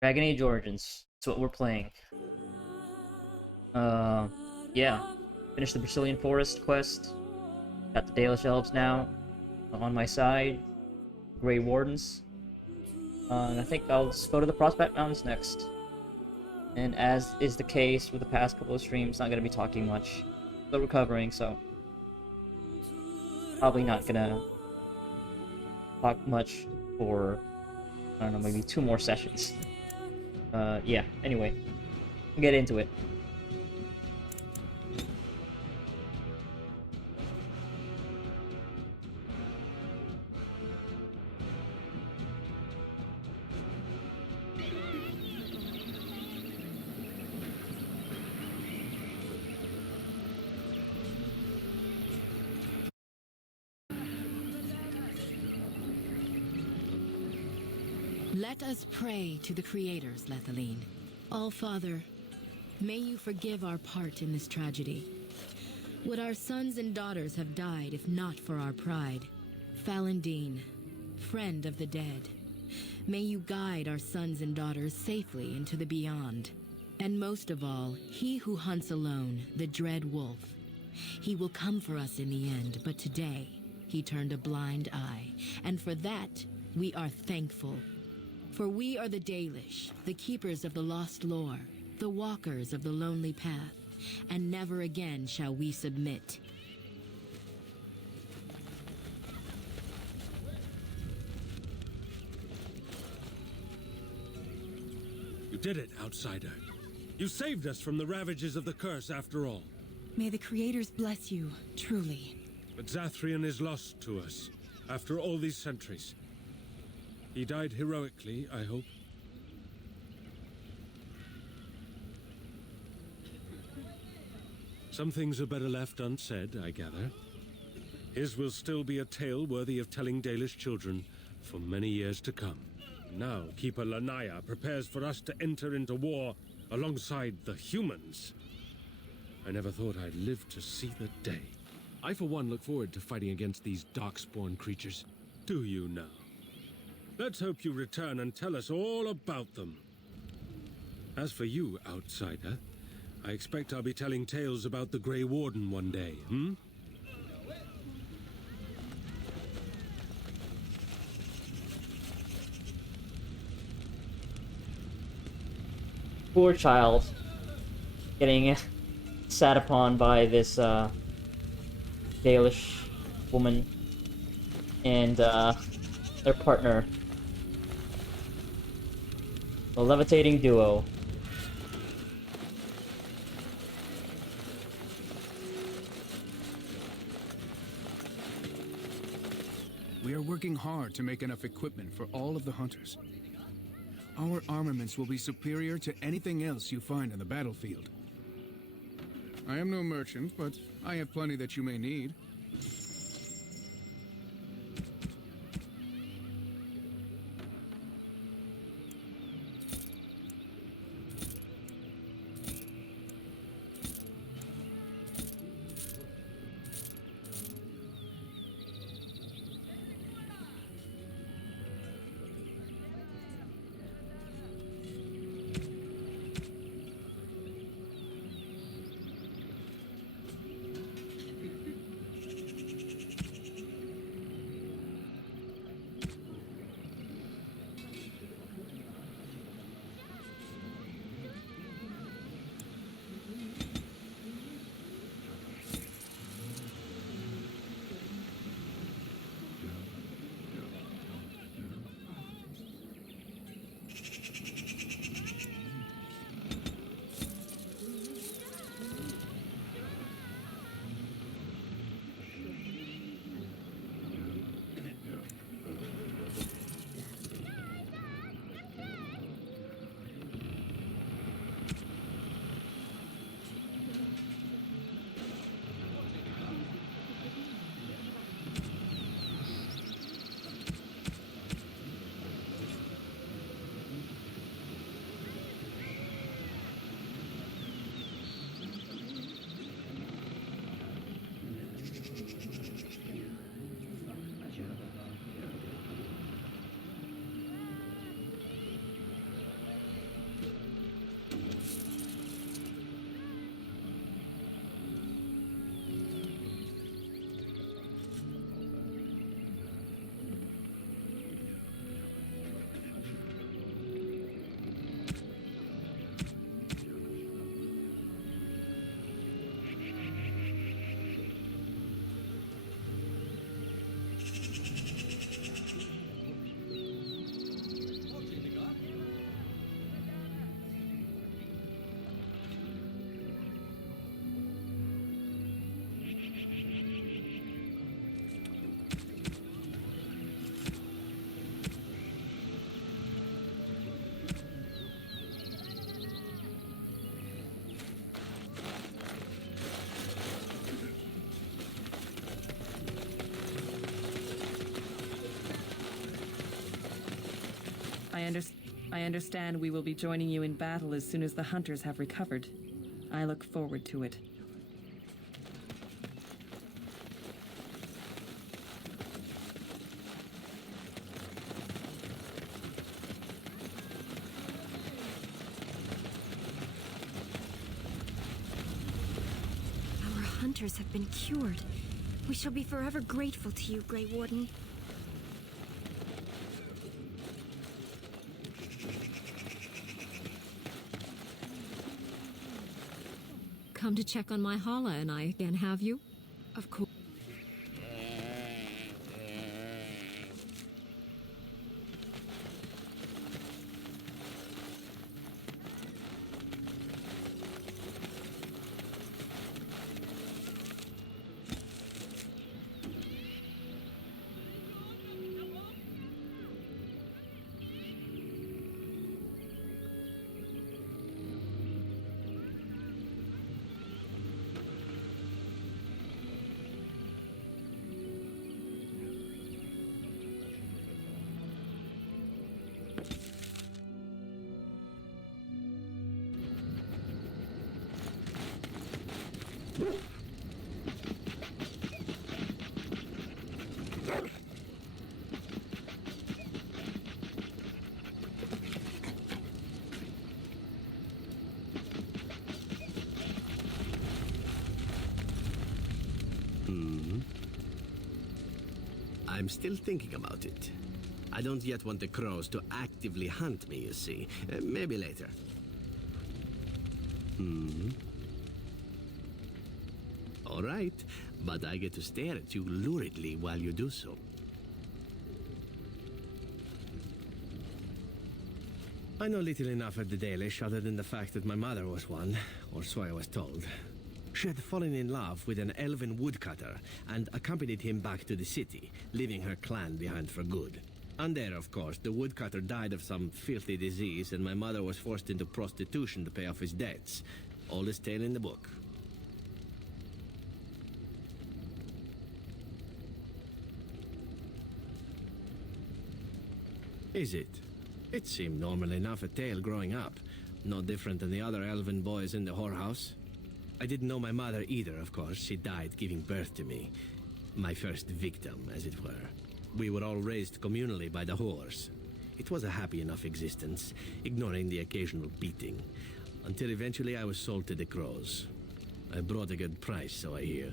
Dragon Age Origins. That's what we're playing. Uh, yeah. Finished the Brazilian Forest quest. Got the Dalish Elves now on my side. Grey Wardens. And I think I'll just go to the Prospect Mountains next. And as is the case with the past couple of streams, not gonna be talking much. Still recovering, so probably not gonna talk much for, I don't know, maybe 2 more sessions. Yeah, anyway, we'll get into it. Let us pray to the creators, Lethaline. All-Father, may you forgive our part in this tragedy. Would our sons and daughters have died if not for our pride? Falendine, friend of the dead, may you guide our sons and daughters safely into the beyond. And most of all, he who hunts alone, the dread wolf. He will come for us in the end, but today, he turned a blind eye. And for that, we are thankful. For we are the Dalish, the keepers of the lost lore, the walkers of the lonely path, and never again shall we submit. You did it, Outsider. You saved us from the ravages of the curse after all. May the creators bless you, truly. But Zathrian is lost to us, after all these centuries. He died heroically, I hope. Some things are better left unsaid, I gather. His will still be a tale worthy of telling Dalish children for many years to come. Now, Keeper Lanaya prepares for us to enter into war alongside the humans. I never thought I'd live to see the day. I, for one, look forward to fighting against these darkspawn creatures. Do you now? Let's hope you return and tell us all about them. As for you, Outsider, I expect I'll be telling tales about the Grey Warden one day, hmm? Poor child. Getting sat upon by this, Dalish woman. And, their partner. The levitating duo. We are working hard to make enough equipment for all of the hunters. Our armaments will be superior to anything else you find on the battlefield. I am no merchant, but I have plenty that you may need. I understand we will be joining you in battle as soon as the hunters have recovered. I look forward to it. Our hunters have been cured. We shall be forever grateful to you, Grey Warden. Come to check on my Hala and I again, have you? Of course. I'm still thinking about it. I don't yet want the crows to actively hunt me, you see. Maybe later. All right, but I get to stare at you luridly while you do so. I know little enough of the Dalish other than the fact that my mother was one, or so I was told. She had fallen in love with an elven woodcutter and accompanied him back to the city, leaving her clan behind for good. And there, of course, the woodcutter died of some filthy disease and my mother was forced into prostitution to pay off his debts. Oldest tale in the book. Is it? It seemed normal enough a tale growing up. No different than the other elven boys in the whorehouse. I didn't know my mother either, of course. She died giving birth to me. My first victim, as it were. We were all raised communally by the whores. It was a happy enough existence, ignoring the occasional beating. Until eventually I was sold to the crows. I brought a good price, so I hear.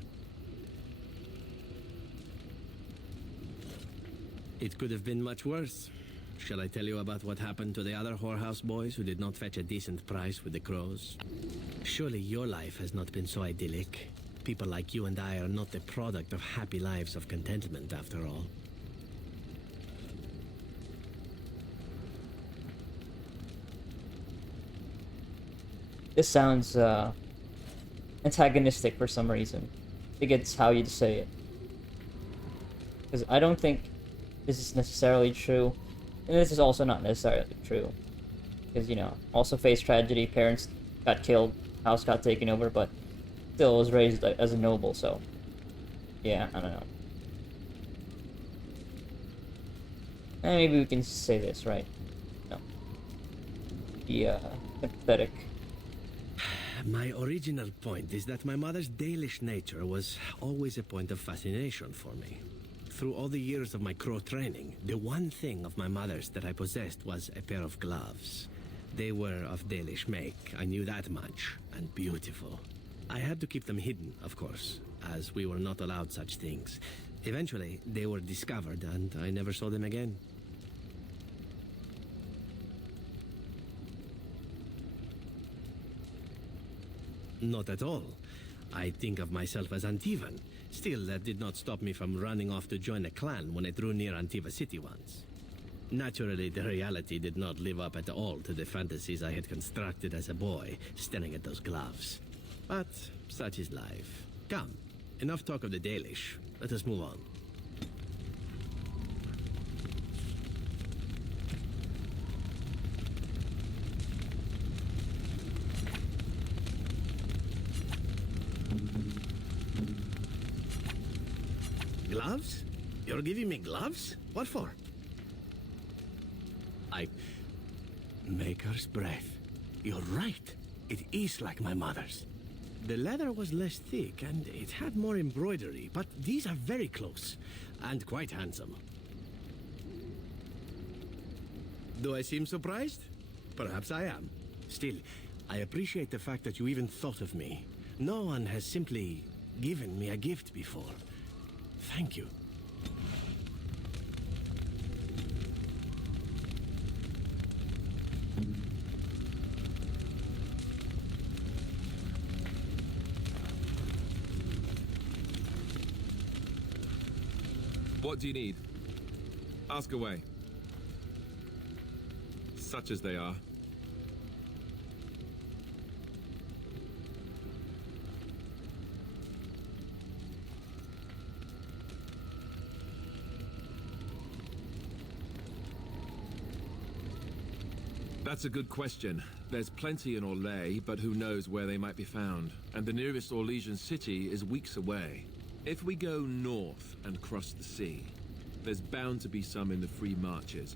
It could have been much worse. Shall I tell you about what happened to the other whorehouse boys who did not fetch a decent price with the crows? Surely your life has not been so idyllic. People like you and I are not the product of happy lives of contentment, after all. This sounds antagonistic for some reason. I think it's how you'd say it. Because I don't think this is necessarily true. And this is also not necessarily true. Because, you know, also faced tragedy, parents got killed, house got taken over, but still was raised as a noble, so... yeah, I don't know. And maybe we can say this, right? No. Be, sympathetic. My original point is that my mother's Dalish nature was always a point of fascination for me. Through all the years of my crow training, the one thing of my mother's that I possessed was a pair of gloves. They were of Dalish make, I knew that much, and beautiful. I had to keep them hidden, of course, as we were not allowed such things. Eventually, they were discovered, and I never saw them again. Not at all. I think of myself as Antivan. Still, that did not stop me from running off to join a clan when I drew near Antiva City once. Naturally, the reality did not live up at all to the fantasies I had constructed as a boy, staring at those gloves. But such is life. Come, enough talk of the Dalish. Let us move on. Gloves? You're giving me gloves? What for? Maker's breath. You're right. It is like my mother's. The leather was less thick and it had more embroidery, but these are very close and quite handsome. Do I seem surprised? Perhaps I am. Still, I appreciate the fact that you even thought of me. No one has simply given me a gift before. Thank you. What do you need? Ask away. Such as they are. That's a good question. There's plenty in Orlais, but who knows where they might be found. And the nearest Orlesian city is weeks away. If we go north and cross the sea, there's bound to be some in the Free Marches.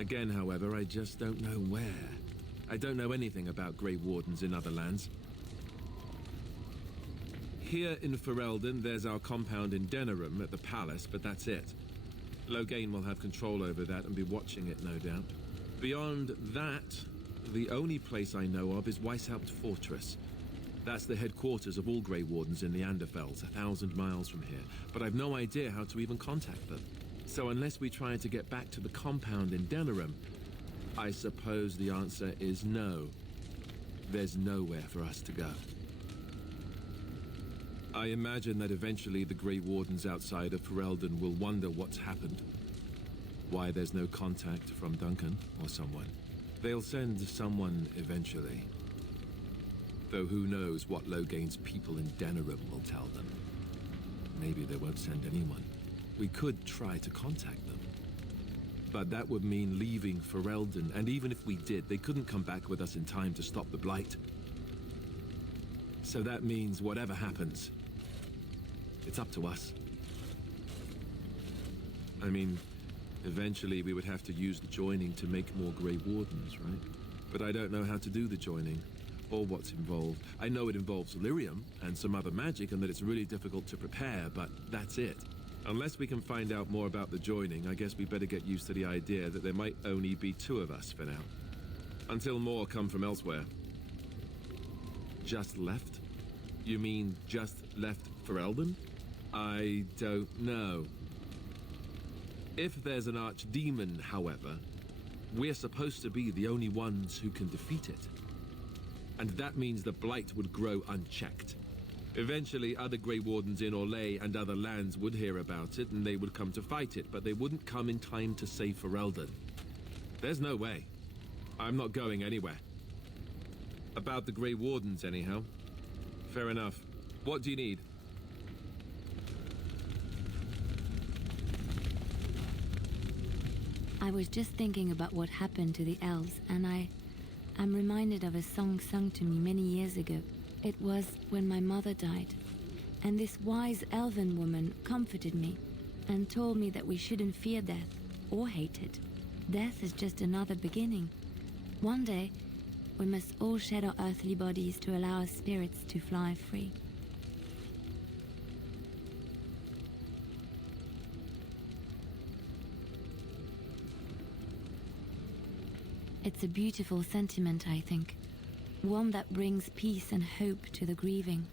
Again, however, I just don't know where. I don't know anything about Grey Wardens in other lands. Here in Ferelden, there's our compound in Denerim at the palace, but that's it. Loghain will have control over that and be watching it, no doubt. Beyond that, the only place I know of is Weishaupt Fortress. That's the headquarters of all Grey Wardens in the Anderfels, 1,000 miles from here. But I've no idea how to even contact them. So unless we try to get back to the compound in Denerim, I suppose the answer is no. There's nowhere for us to go. I imagine that eventually the Grey Wardens outside of Ferelden will wonder what's happened. Why there's no contact from Duncan or someone. They'll send someone eventually. Though who knows what Loghain's people in Denerim will tell them. Maybe they won't send anyone. We could try to contact them. But that would mean leaving Ferelden, and even if we did, they couldn't come back with us in time to stop the Blight. So that means whatever happens, it's up to us. I mean, eventually we would have to use the joining to make more Grey Wardens, right? But I don't know how to do the joining. Or what's involved. I know it involves lyrium and some other magic and that it's really difficult to prepare, but that's it. Unless we can find out more about the joining, I guess we better get used to the idea that there might only be 2 of us for now. Until more come from elsewhere. Just left? You mean just left Ferelden? I don't know. If there's an archdemon, however, we're supposed to be the only ones who can defeat it. And that means the Blight would grow unchecked. Eventually, other Grey Wardens in Orlais and other lands would hear about it, and they would come to fight it, but they wouldn't come in time to save Ferelden. There's no way. I'm not going anywhere. About the Grey Wardens, anyhow. Fair enough. What do you need? I was just thinking about what happened to the elves, and I'm reminded of a song sung to me many years ago. It was when my mother died, and this wise elven woman comforted me and told me that we shouldn't fear death or hate it. Death is just another beginning. One day, we must all shed our earthly bodies to allow our spirits to fly free. It's a beautiful sentiment, I think. One that brings peace and hope to the grieving.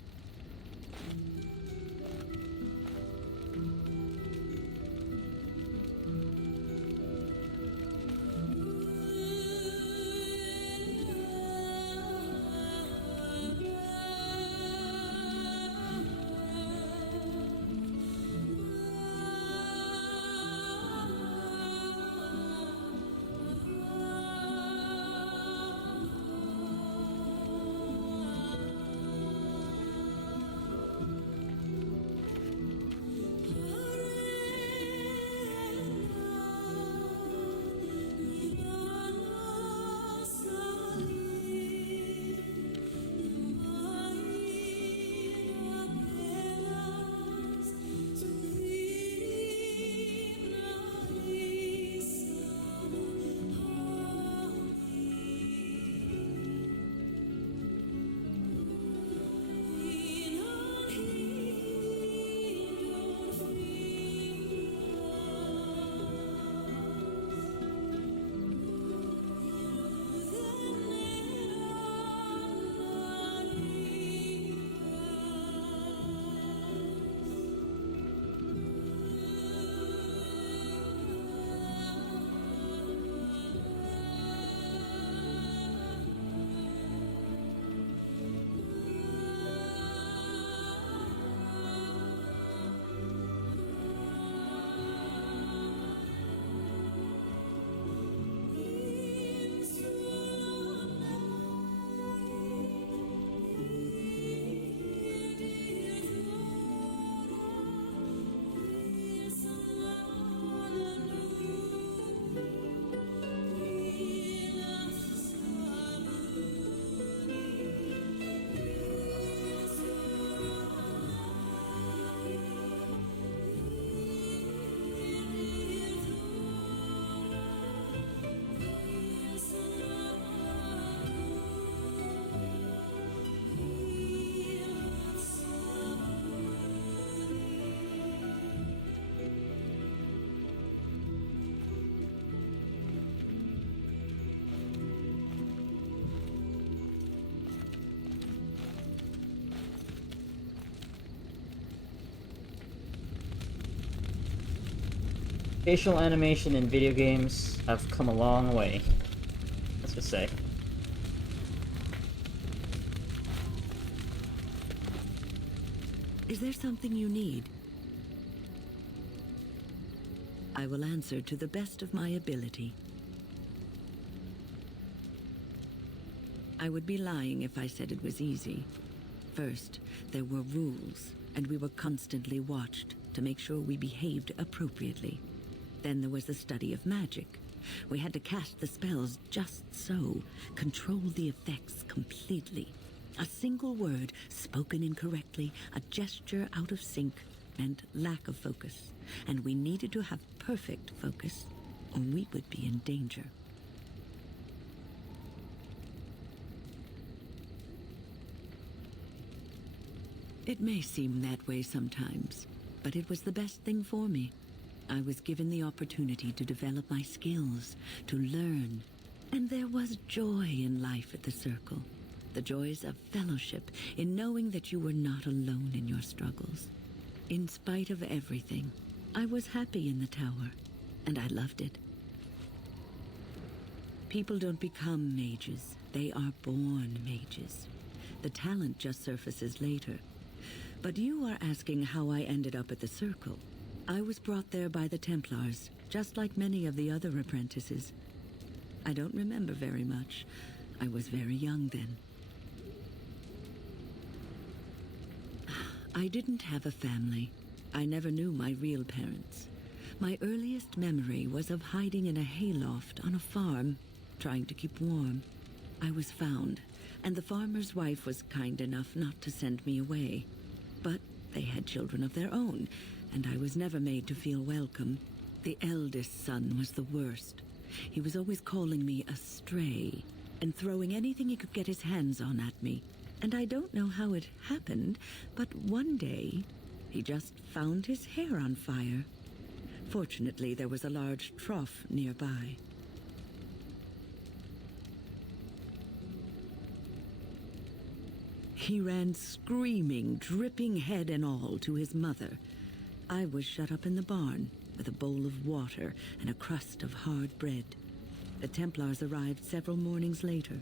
Facial animation in video games have come a long way. Let's just say. Is there something you need? I will answer to the best of my ability. I would be lying if I said it was easy. First, there were rules, and we were constantly watched to make sure we behaved appropriately. Then there was the study of magic. We had to cast the spells just so, control the effects completely. A single word spoken incorrectly, a gesture out of sync, and lack of focus. And we needed to have perfect focus, or we would be in danger. It may seem that way sometimes, but it was the best thing for me. I was given the opportunity to develop my skills, to learn, and there was joy in life at the Circle. The joys of fellowship, in knowing that you were not alone in your struggles. In spite of everything, I was happy in the tower, and I loved it. People don't become mages, they are born mages. The talent just surfaces later. But you are asking how I ended up at the Circle. I was brought there by the Templars, just like many of the other apprentices. I don't remember very much. I was very young then. I didn't have a family. I never knew my real parents. My earliest memory was of hiding in a hayloft on a farm, trying to keep warm. I was found, and the farmer's wife was kind enough not to send me away. But they had children of their own, and I was never made to feel welcome. The eldest son was the worst. He was always calling me a stray, and throwing anything he could get his hands on at me. And I don't know how it happened, but one day, he just found his hair on fire. Fortunately, there was a large trough nearby. He ran screaming, dripping head and all, to his mother. I was shut up in the barn with a bowl of water and a crust of hard bread. The Templars arrived several mornings later.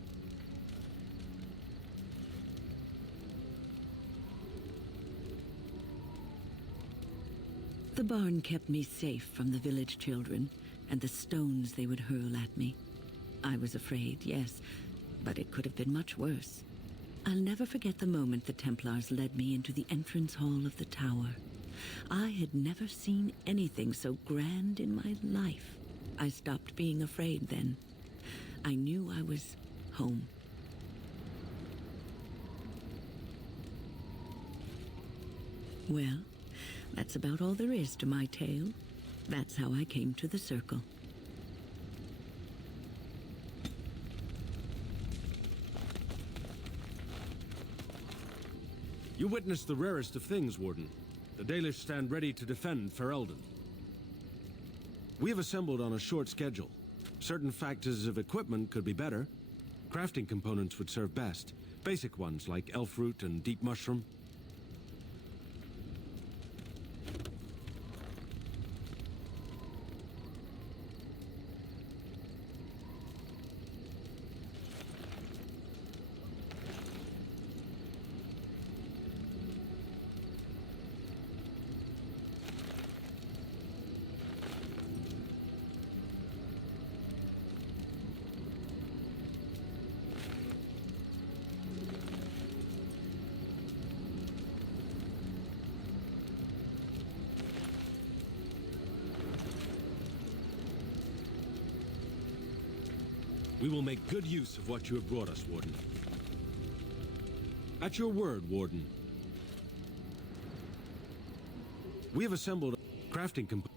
The barn kept me safe from the village children and the stones they would hurl at me. I was afraid, yes, but it could have been much worse. I'll never forget the moment the Templars led me into the entrance hall of the tower. I had never seen anything so grand in my life. I stopped being afraid then. I knew I was home. Well, that's about all there is to my tale. That's how I came to the Circle. You witnessed the rarest of things, Warden. The Dalish stand ready to defend Ferelden. We have assembled on a short schedule. Certain factors of equipment could be better. Crafting components would serve best. Basic ones like elf root and deep mushroom. We will make good use of what you have brought us, Warden. At your word, Warden. We have assembled a crafting comp...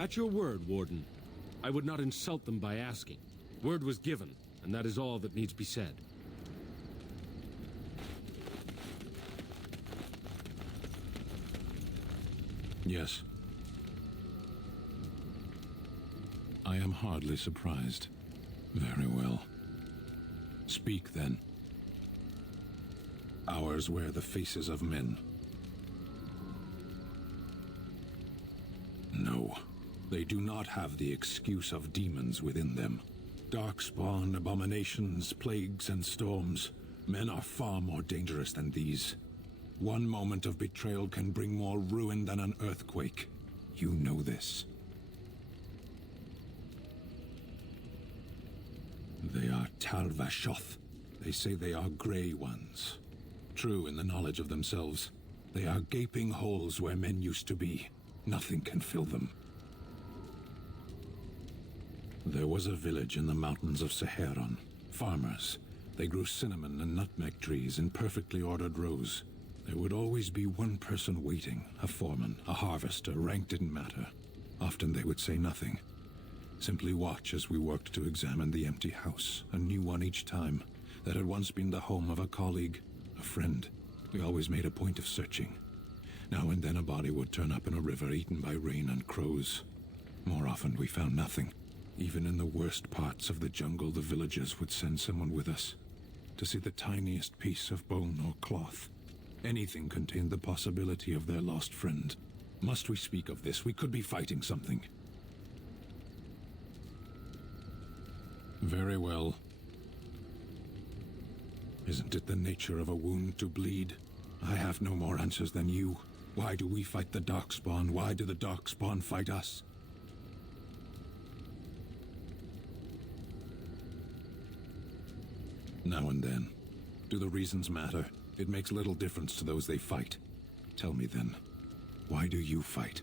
At your word, Warden. I would not insult them by asking. Word was given, and that is all that needs be said. Yes. I am hardly surprised. Very well. Speak, then. Ours wear the faces of men. No. They do not have the excuse of demons within them. Darkspawn, abominations, plagues, and storms. Men are far more dangerous than these. One moment of betrayal can bring more ruin than an earthquake. You know this. They are Tal Vashoth. They say they are Grey Ones. True in the knowledge of themselves. They are gaping holes where men used to be. Nothing can fill them. There was a village in the mountains of Seheron. Farmers. They grew cinnamon and nutmeg trees in perfectly ordered rows. There would always be one person waiting, a foreman, a harvester, rank didn't matter. Often they would say nothing. Simply watch as we worked to examine the empty house, a new one each time, that had once been the home of a colleague, a friend. We always made a point of searching. Now and then a body would turn up in a river eaten by rain and crows. More often we found nothing. Even in the worst parts of the jungle, the villagers would send someone with us to see the tiniest piece of bone or cloth. Anything contained the possibility of their lost friend. Must we speak of this? We could be fighting something. Very well. Isn't it the nature of a wound to bleed? I have no more answers than you. Why do we fight the Darkspawn? Why do the Darkspawn fight us? Now and then. Do the reasons matter? It makes little difference to those they fight. Tell me then, why do you fight?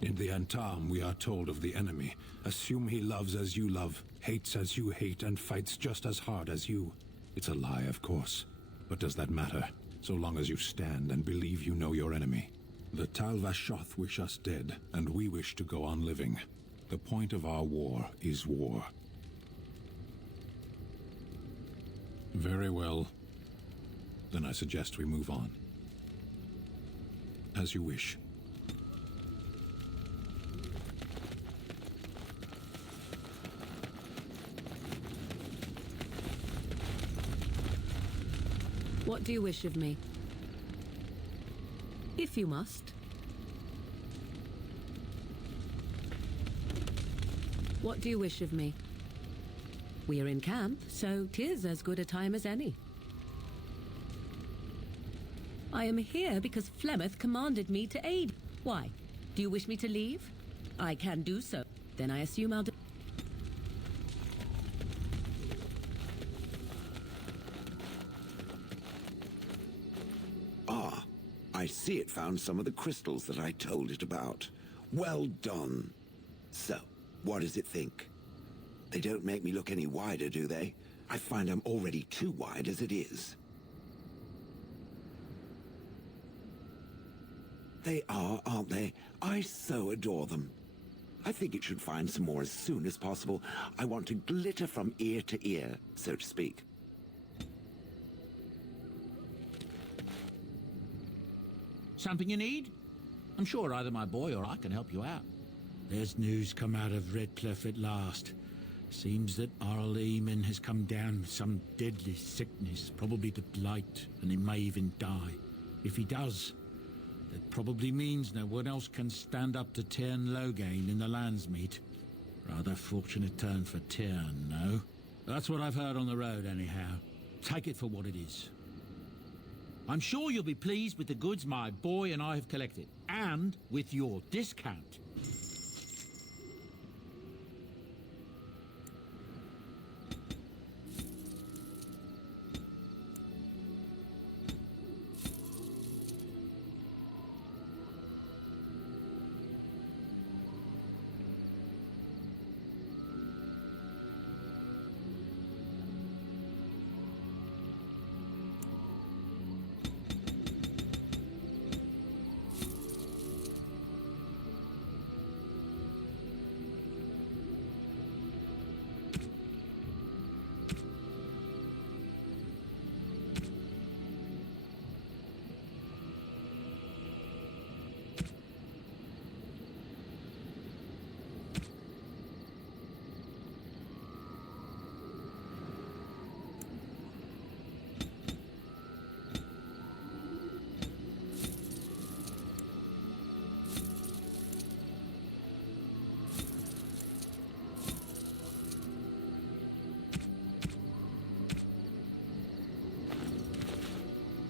In the Antam, we are told of the enemy. Assume he loves as you love, hates as you hate, and fights just as hard as you. It's a lie, of course. But does that matter? So long as you stand and believe you know your enemy. The Tal Vashoth wish us dead, and we wish to go on living. The point of our war is war. Very well. Then I suggest we move on. As you wish. What do you wish of me? If you must. What do you wish of me? We are in camp, so 'tis as good a time as any. I am here because Flemeth commanded me to aid. Why? Do you wish me to leave? I can do so. Then I assume I'll do. I see it found some of the crystals that I told it about. Well done. So, what does it think? They don't make me look any wider, do they? I find I'm already too wide as it is. They are, aren't they? I so adore them. I think it should find some more as soon as possible. I want to glitter from ear to ear, so to speak. Something you need? I'm sure either my boy or I can help you out. There's news come out of Redcliffe at last. Seems that Arl Eamon has come down with some deadly sickness, probably the blight, and he may even die. If he does, that probably means no one else can stand up to Tyrn Loghain in the Landsmeet. Rather fortunate turn for Tyrn, no? That's what I've heard on the road, anyhow. Take it for what it is. I'm sure you'll be pleased with the goods my boy and I have collected, and with your discount.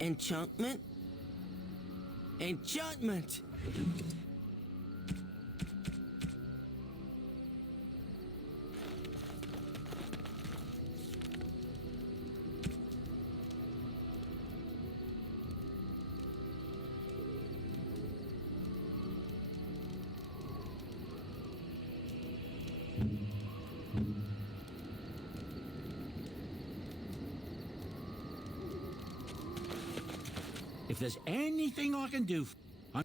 Enchantment? Enchantment! If there's anything I can do, I'm...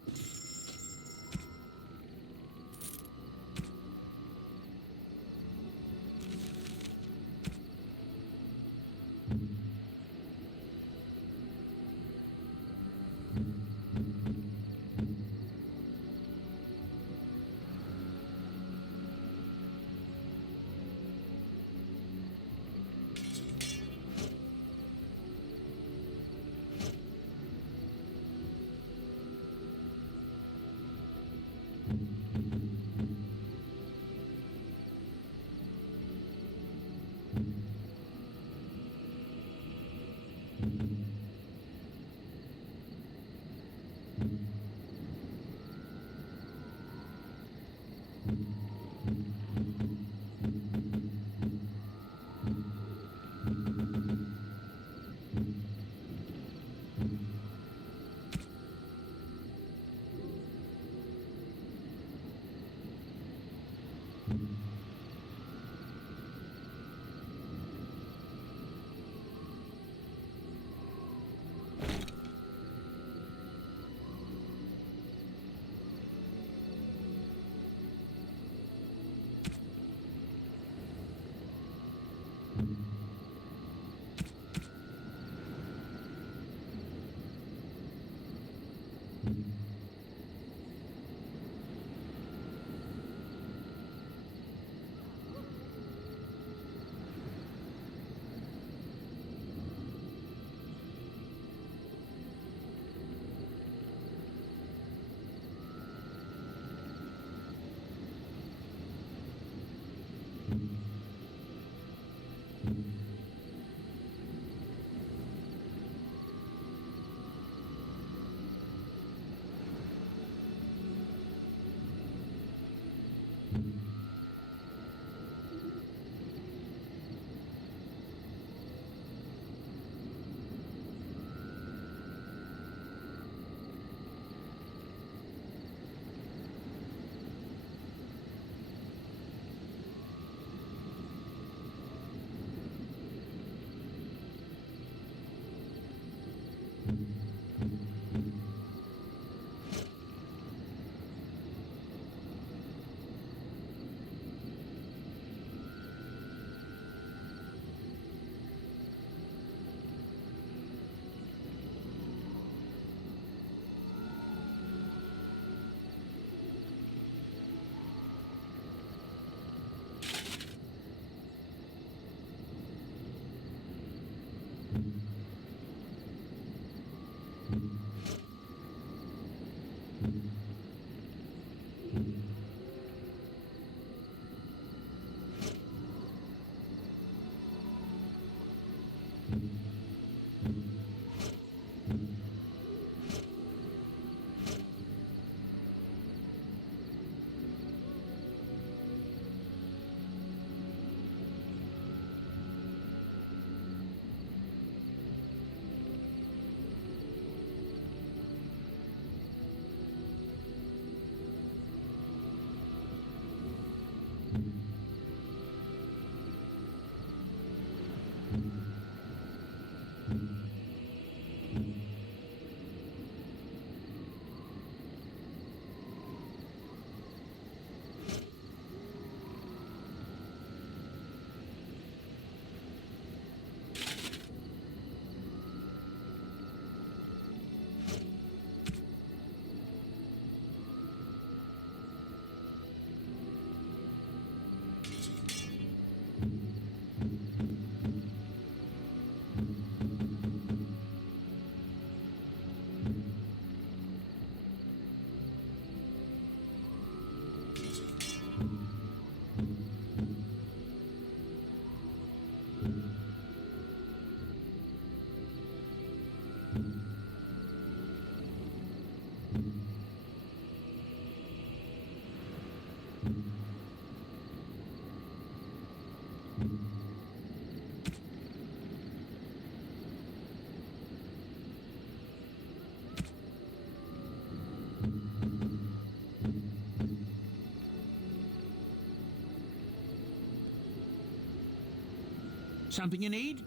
Something you need?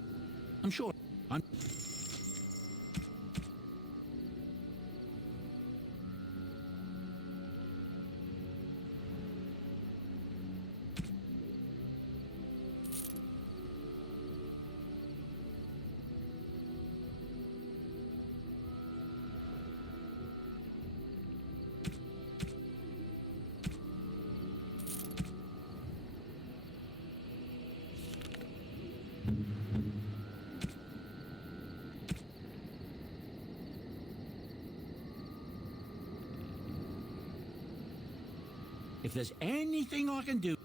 I'm sure. I'm... If there's anything I can do...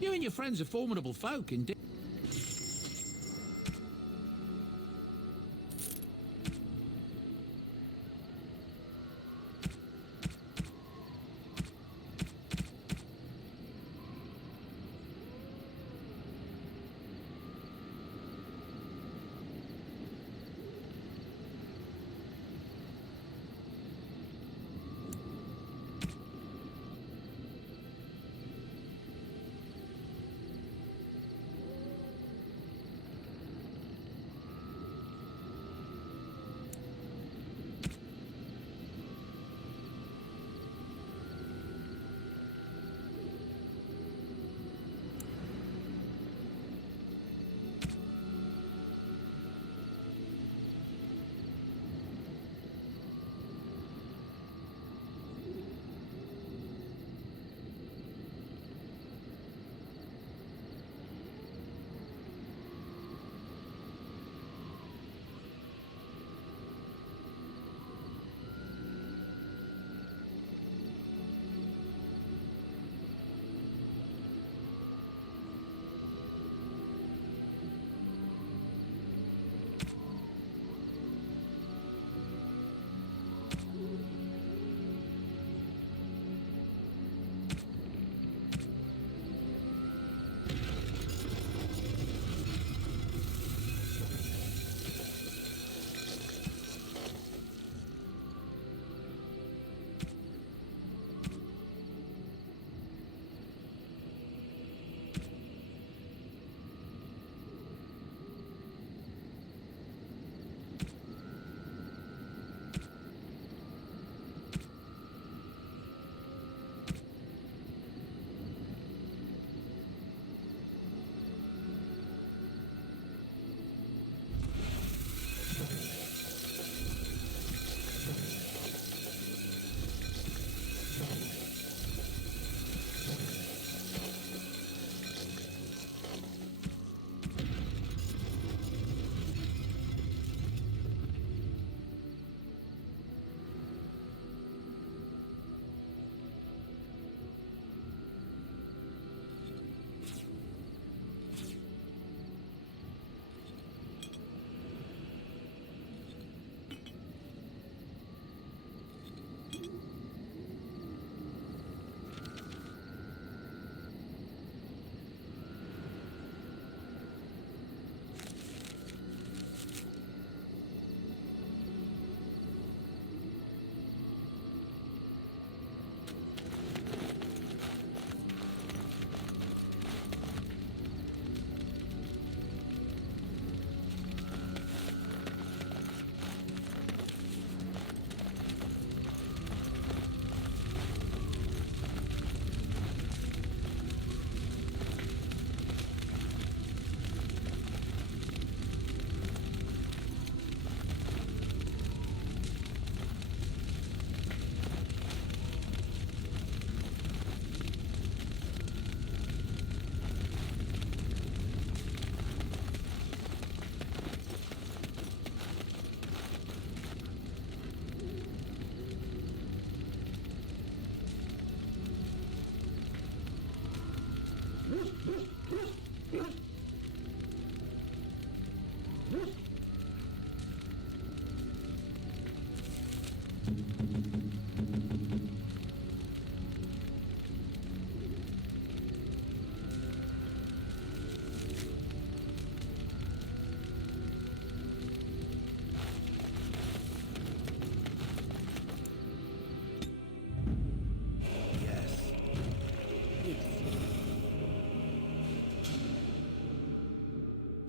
You and your friends are formidable folk, indeed.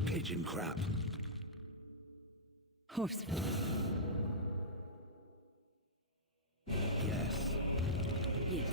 Pigeon crap. Horse. Yes. Yes.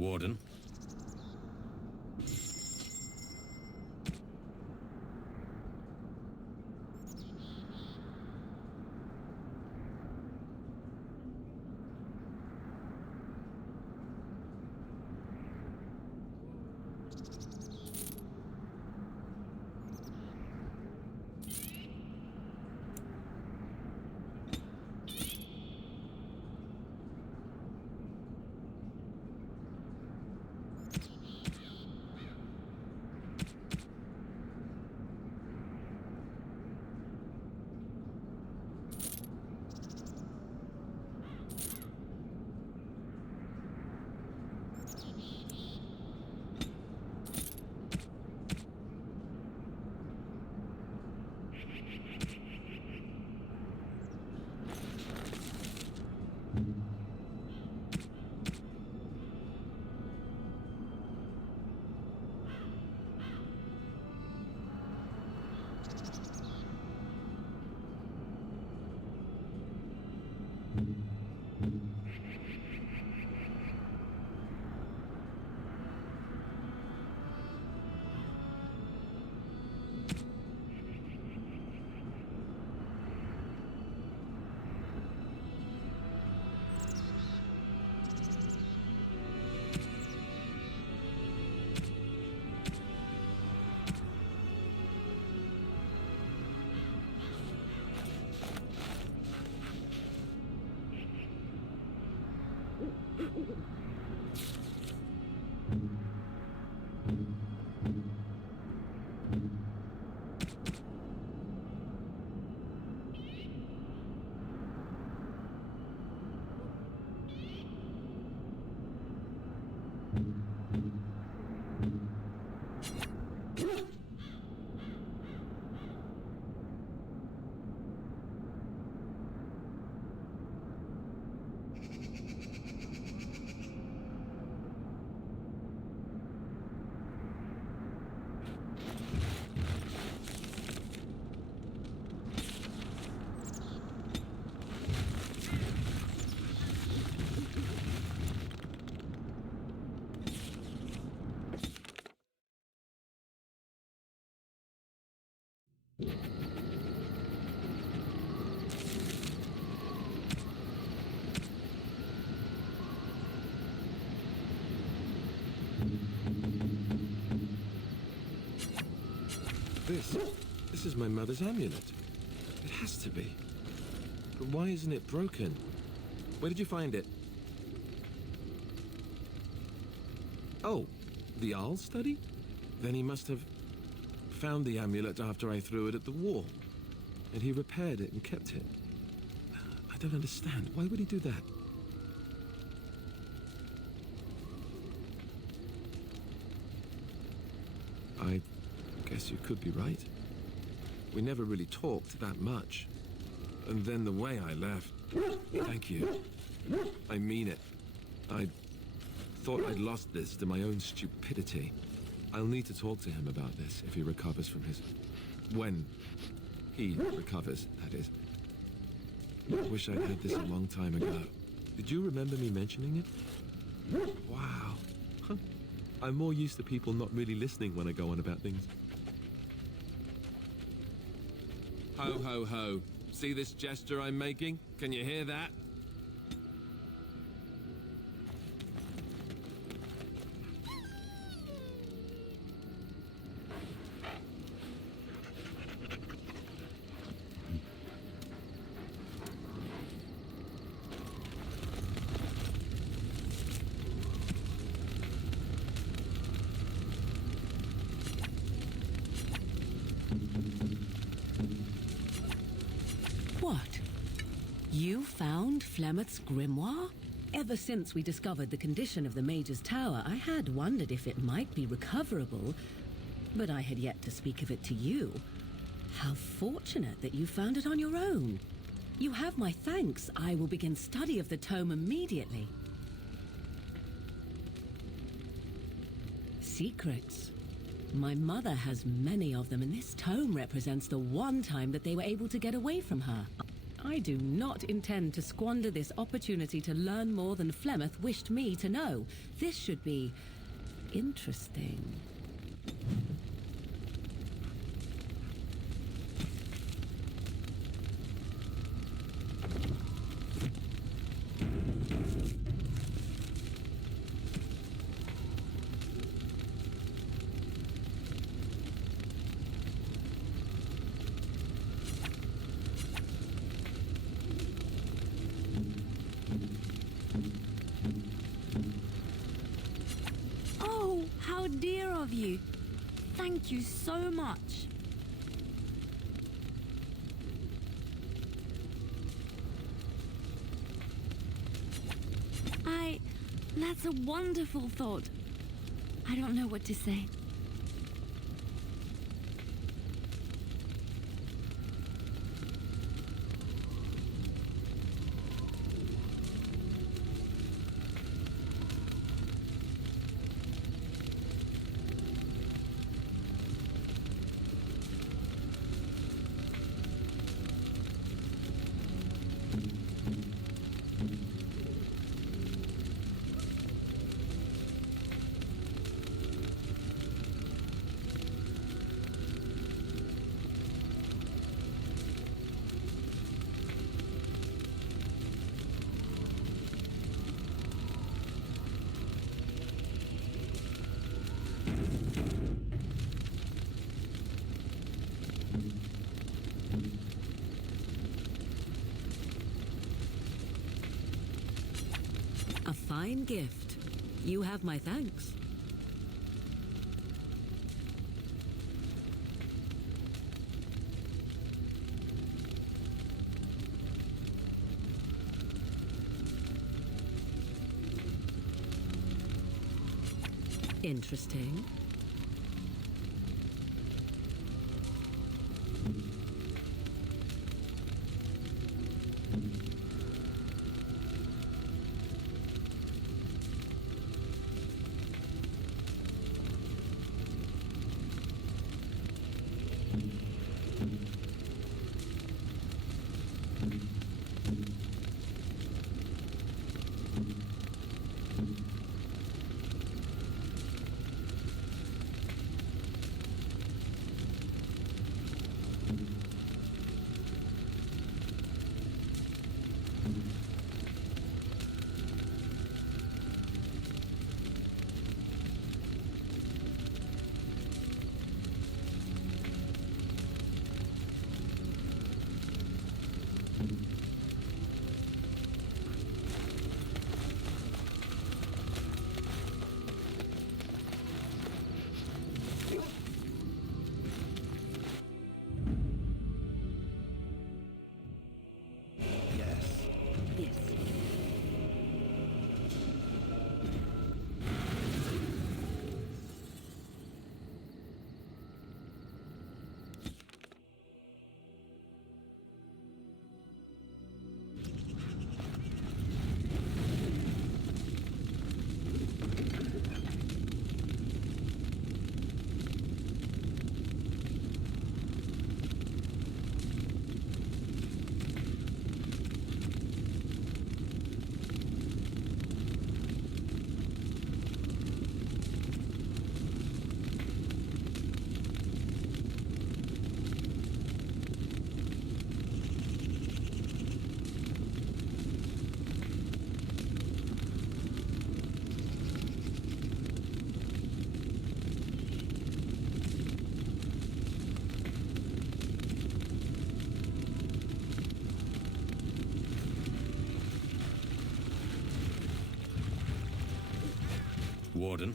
Warden. This is my mother's amulet. It has to be. But why isn't it broken? Where did you find it? Oh, the Arl study? Then he must have found the amulet after I threw it at the wall. And he repaired it and kept it. I don't understand. Why would he do that? I guess you could be right. We never really talked that much. And then the way I left... Thank you. I mean it. I thought I'd lost this to my own stupidity. I'll need to talk to him about this if he recovers from his... When he recovers, that is. I wish I'd had this a long time ago. Did you remember me mentioning it? Wow. Huh. I'm more used to people not really listening when I go on about things. Ho, ho, ho. See this gesture I'm making? Can you hear that? What? You found Flemeth's grimoire? Ever since we discovered the condition of the Mage's Tower, I had wondered if it might be recoverable, but I had yet to speak of it to you. How fortunate that you found it on your own. You have my thanks. I will begin study of the tome immediately. Secrets. My mother has many of them, and this tome represents the one time that they were able to get away from her. I do not intend to squander this opportunity to learn more than Flemeth wished me to know. This should be interesting. Oh, how dear of you. Thank you so much. That's a wonderful thought. I don't know what to say. A fine gift. You have my thanks. Interesting. Warden.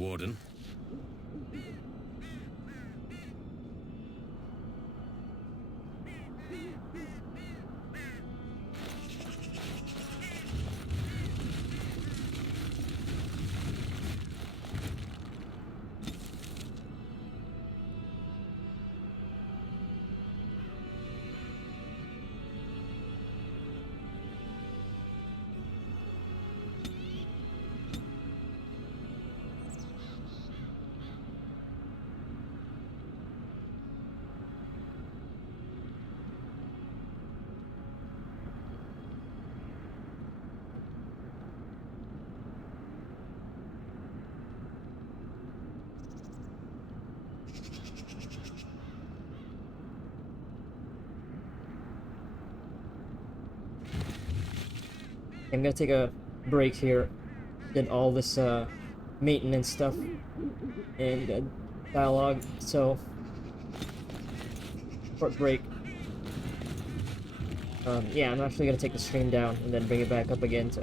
Warden. I'm gonna take a break here, did all this maintenance stuff and dialogue, so short break. Yeah, I'm actually gonna take the stream down and then bring it back up again to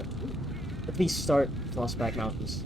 at least start Frostback Mountains.